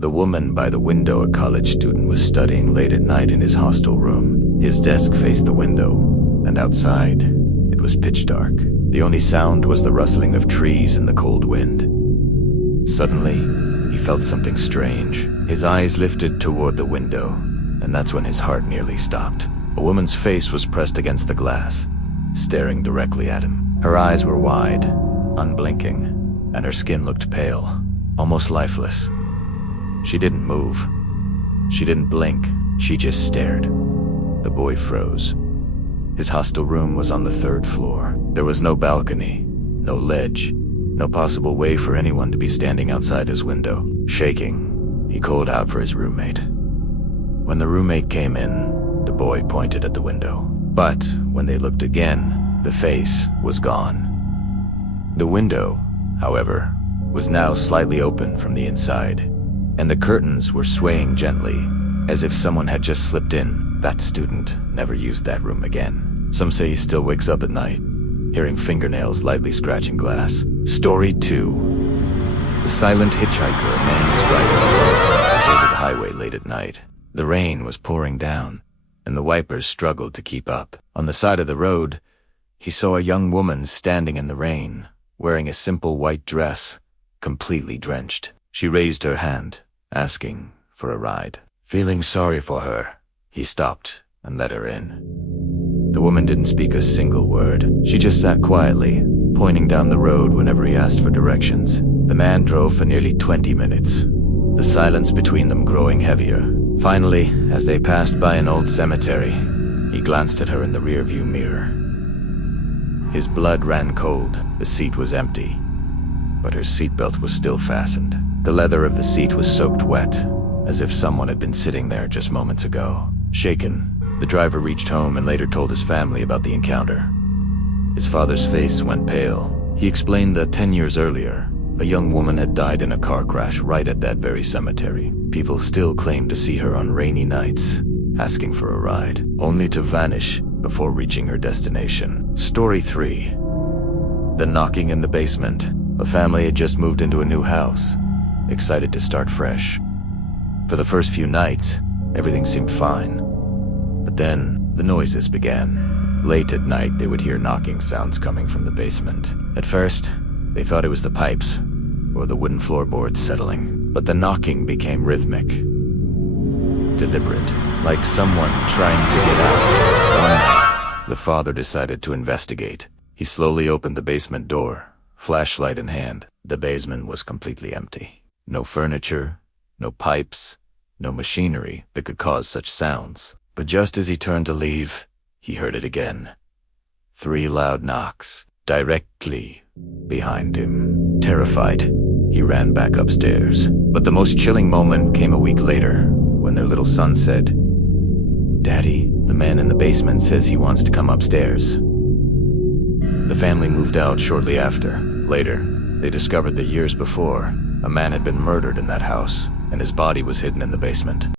The woman by the window, a college student, was studying late at night in his hostel room. His desk faced the window, and outside, it was pitch dark. The only sound was the rustling of trees in the cold wind. Suddenly, he felt something strange. His eyes lifted toward the window, and that's when his heart nearly stopped. A woman's face was pressed against the glass, staring directly at him. Her eyes were wide, unblinking, and her skin looked pale, almost lifeless. She didn't move. She didn't blink. She just stared. The boy froze. His hostel room was on the 3rd floor. There was no balcony, no ledge, no possible way for anyone to be standing outside his window. Shaking, he called out for his roommate. When the roommate came in, the boy pointed at the window. But when they looked again, the face was gone. The window, however, was now slightly open from the inside, and the curtains were swaying gently, as if someone had just slipped in. That student never used that room again. Some say he still wakes up at night, hearing fingernails lightly scratching glass. Story 2. The silent hitchhiker. A man was driving along a deserted highway late at night. The rain was pouring down, and the wipers struggled to keep up. On the side of the road, he saw a young woman standing in the rain, wearing a simple white dress, completely drenched. She raised her hand, asking for a ride. Feeling sorry for her, he stopped and let her in. The woman didn't speak a single word. She just sat quietly, pointing down the road whenever he asked for directions. The man drove for nearly 20 minutes, the silence between them growing heavier. Finally, as they passed by an old cemetery, he glanced at her in the rearview mirror. His blood ran cold. The seat was empty, but her seatbelt was still fastened. The leather of the seat was soaked wet, as if someone had been sitting there just moments ago. Shaken, the driver reached home and later told his family about the encounter. His father's face went pale. He explained that 10 years earlier, a young woman had died in a car crash right at that very cemetery. People still claimed to see her on rainy nights, asking for a ride, only to vanish before reaching her destination. Story 3. The knocking in the basement. A family had just moved into a new house, excited to start fresh. For the first few nights, everything seemed fine. But then, the noises began. Late at night, they would hear knocking sounds coming from the basement. At first, they thought it was the pipes, or the wooden floorboards settling. But the knocking became rhythmic, deliberate, like someone trying to get out. One night, the father decided to investigate. He slowly opened the basement door, flashlight in hand. The basement was completely empty. No furniture, no pipes, no machinery that could cause such sounds. But just as he turned to leave, he heard it again. 3 loud knocks, directly behind him. Terrified, he ran back upstairs. But the most chilling moment came a week later, when their little son said, "Daddy, the man in the basement says he wants to come upstairs." The family moved out shortly after. Later, they discovered that years before, a man had been murdered in that house, and his body was hidden in the basement.